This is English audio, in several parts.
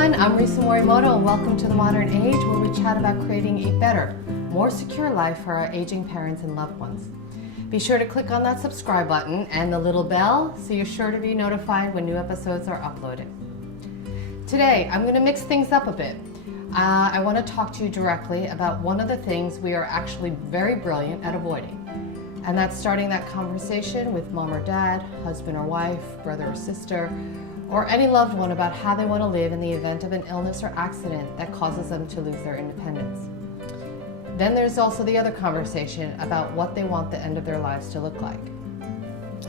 everyone, I'm Risa Morimoto and welcome to The Modern Age, where we chat about creating a better, more secure life for our aging parents and loved ones. Be sure to click on that subscribe button and the little bell so you're sure to be notified when new episodes are uploaded. Today, I'm going to mix things up a bit. I want to talk to you directly about one of the things we are actually very brilliant at avoiding, and that's starting that conversation with mom or dad, husband or wife, brother or sister, or any loved one about how they want to live in the event of an illness or accident that causes them to lose their independence. Then there's also the other conversation about what they want the end of their lives to look like.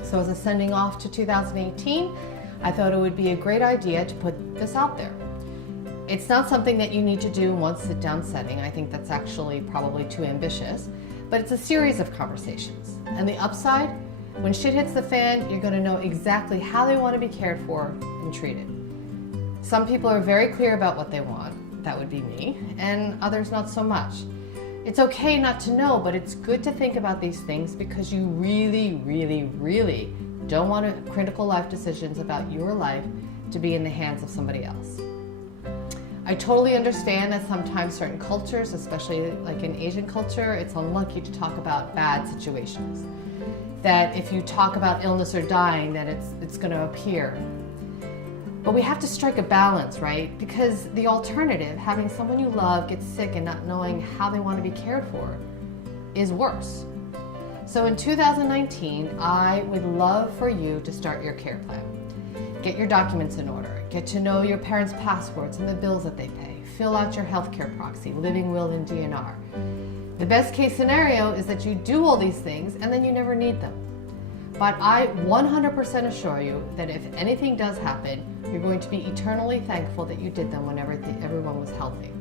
So as a sending off to 2018, I thought it would be a great idea to put this out there. It's not something that you need to do in one sit-down setting. I think that's actually probably too ambitious, but it's a series of conversations. And the upside, when shit hits the fan, you're going to know exactly how they want to be cared for and treated. Some people are very clear about what they want, that would be me, and others not so much. It's okay not to know, but it's good to think about these things because you really, really, really don't want critical life decisions about your life to be in the hands of somebody else. I totally understand that sometimes certain cultures, especially like in Asian culture, it's unlucky to talk about bad situations. That if you talk about illness or dying, that it's going to appear. But we have to strike a balance, right? Because the alternative, having someone you love get sick and not knowing how they want to be cared for, is worse. So in 2019, I would love for you to start your care plan. Get your documents in order. Get to know your parents' passports and the bills that they pay. Fill out your healthcare proxy, living will, and DNR. The best case scenario is that you do all these things and then you never need them. But I 100% assure you that if anything does happen, you're going to be eternally thankful that you did them when everyone was healthy.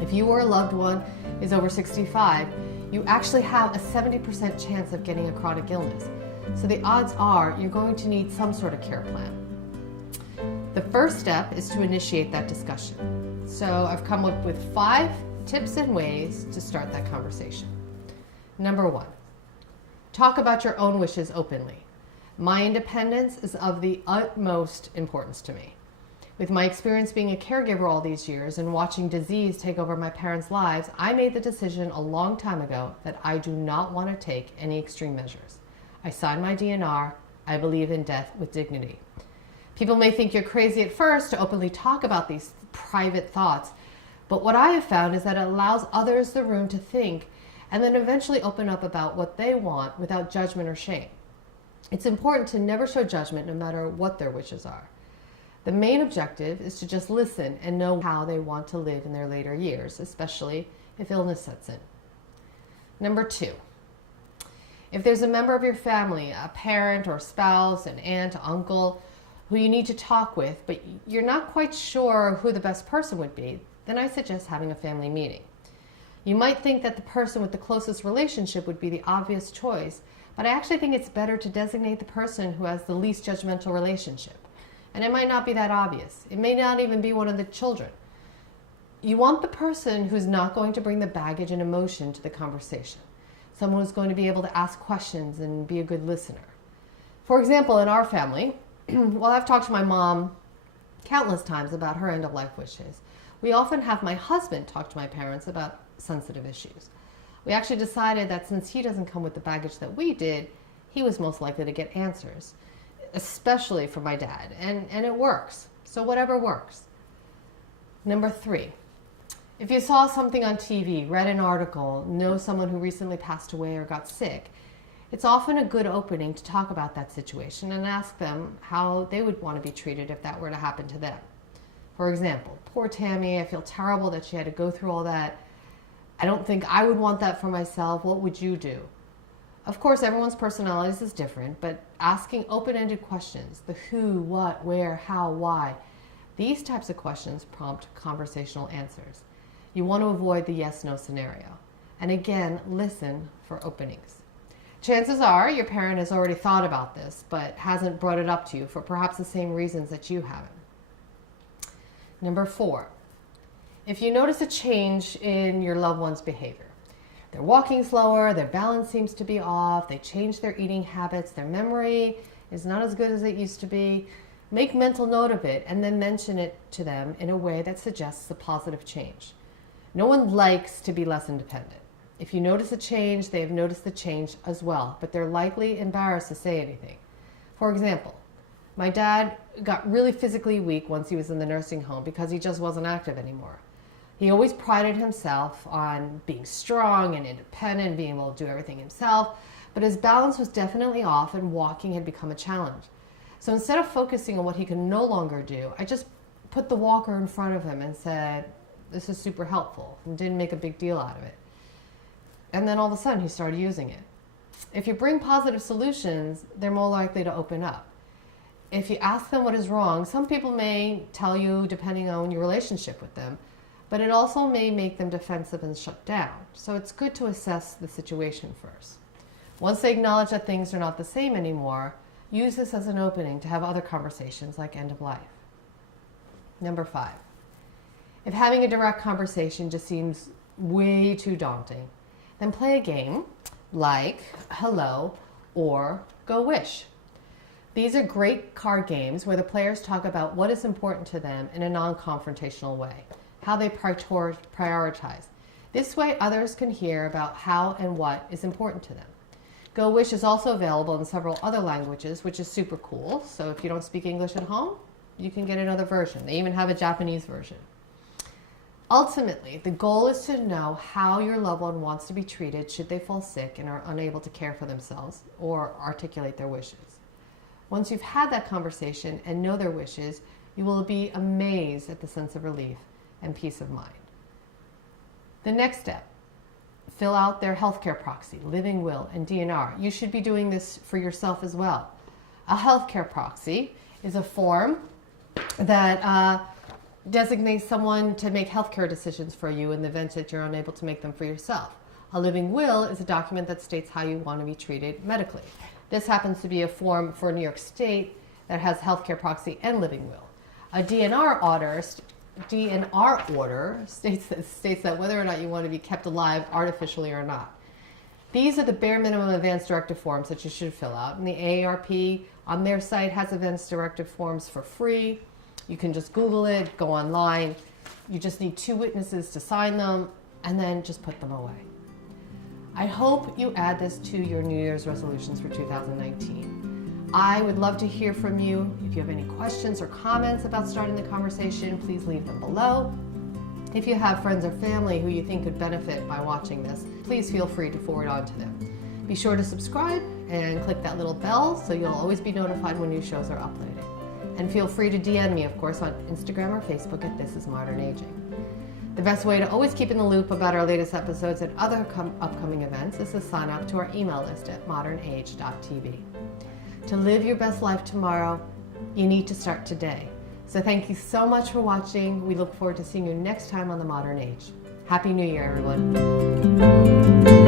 If you or a loved one is over 65, you actually have a 70% chance of getting a chronic illness. So the odds are you're going to need some sort of care plan. The first step is to initiate that discussion. So I've come up with 5 tips and ways to start that conversation. Number 1, talk about your own wishes openly. My independence is of the utmost importance to me. With my experience being a caregiver all these years and watching disease take over my parents' lives, I made the decision a long time ago that I do not want to take any extreme measures. I signed my DNR. I believe in death with dignity. People may think you're crazy at first to openly talk about these private thoughts, but what I have found is that it allows others the room to think and then eventually open up about what they want without judgment or shame. It's important to never show judgment no matter what their wishes are. The main objective is to just listen and know how they want to live in their later years, especially if illness sets in. Number 2, if there's a member of your family, a parent or spouse, an aunt, uncle, who you need to talk with, but you're not quite sure who the best person would be, then I suggest having a family meeting. You might think that the person with the closest relationship would be the obvious choice, but I actually think it's better to designate the person who has the least judgmental relationship. And it might not be that obvious. It may not even be one of the children. You want the person who's not going to bring the baggage and emotion to the conversation. Someone who's going to be able to ask questions and be a good listener. For example, in our family, well, I've talked to my mom countless times about her end-of-life wishes. We often have my husband talk to my parents about sensitive issues. We actually decided that since he doesn't come with the baggage that we did, he was most likely to get answers, especially from my dad, and it works. So whatever works. Number 3, if you saw something on TV, read an article, know someone who recently passed away or got sick, it's often a good opening to talk about that situation and ask them how they would want to be treated if that were to happen to them. For example, poor Tammy, I feel terrible that she had to go through all that. I don't think I would want that for myself. What would you do? Of course, everyone's personalities is different, but asking open-ended questions, the who, what, where, how, why, these types of questions prompt conversational answers. You want to avoid the yes-no scenario. And again, listen for openings. Chances are your parent has already thought about this, but hasn't brought it up to you for perhaps the same reasons that you haven't. Number 4, if you notice a change in your loved one's behavior, they're walking slower, their balance seems to be off, they change their eating habits, their memory is not as good as it used to be, Make mental note of it and then mention it to them in a way that suggests a positive change. No one likes to be less independent. If you notice a change, they have noticed the change as well, but they're likely embarrassed to say anything. For example, my dad got really physically weak once he was in the nursing home because he just wasn't active anymore. He always prided himself on being strong and independent, being able to do everything himself, but his balance was definitely off and walking had become a challenge. So instead of focusing on what he could no longer do, I just put the walker in front of him and said, "This is super helpful," and didn't make a big deal out of it. And then all of a sudden he started using it. If you bring positive solutions, they're more likely to open up. If you ask them what is wrong, some people may tell you depending on your relationship with them, but it also may make them defensive and shut down. So it's good to assess the situation first. Once they acknowledge that things are not the same anymore, use this as an opening to have other conversations like end of life. Number 5, if having a direct conversation just seems way too daunting, then play a game like Hello or Go Wish. These are great card games where the players talk about what is important to them in a non-confrontational way, how they prioritize. This way others can hear about how and what is important to them. Go Wish is also available in several other languages, which is super cool. So if you don't speak English at home, you can get another version. They even have a Japanese version. Ultimately, the goal is to know how your loved one wants to be treated should they fall sick and are unable to care for themselves or articulate their wishes. Once you've had that conversation and know their wishes, you will be amazed at the sense of relief and peace of mind. The next step, fill out their healthcare proxy, living will, and DNR. You should be doing this for yourself as well. A healthcare proxy is a form that designates someone to make healthcare decisions for you in the event that you're unable to make them for yourself. A living will is a document that states how you want to be treated medically. This happens to be a form for New York State that has healthcare proxy and living will. A DNR order states that whether or not you want to be kept alive artificially or not. These are the bare minimum advance directive forms that you should fill out, and the AARP on their site has advance directive forms for free. You can just Google it, go online. You just need 2 witnesses to sign them, and then just put them away. I hope you add this to your New Year's resolutions for 2019. I would love to hear from you. If you have any questions or comments about starting the conversation, please leave them below. If you have friends or family who you think could benefit by watching this, please feel free to forward on to them. Be sure to subscribe and click that little bell so you'll always be notified when new shows are uploaded. And feel free to DM me, of course, on Instagram or Facebook at This Is Modern Aging. The best way to always keep in the loop about our latest episodes and other upcoming events is to sign up to our email list at modernage.tv. To live your best life tomorrow, you need to start today. So thank you so much for watching. We look forward to seeing you next time on The Modern Age. Happy New Year, everyone.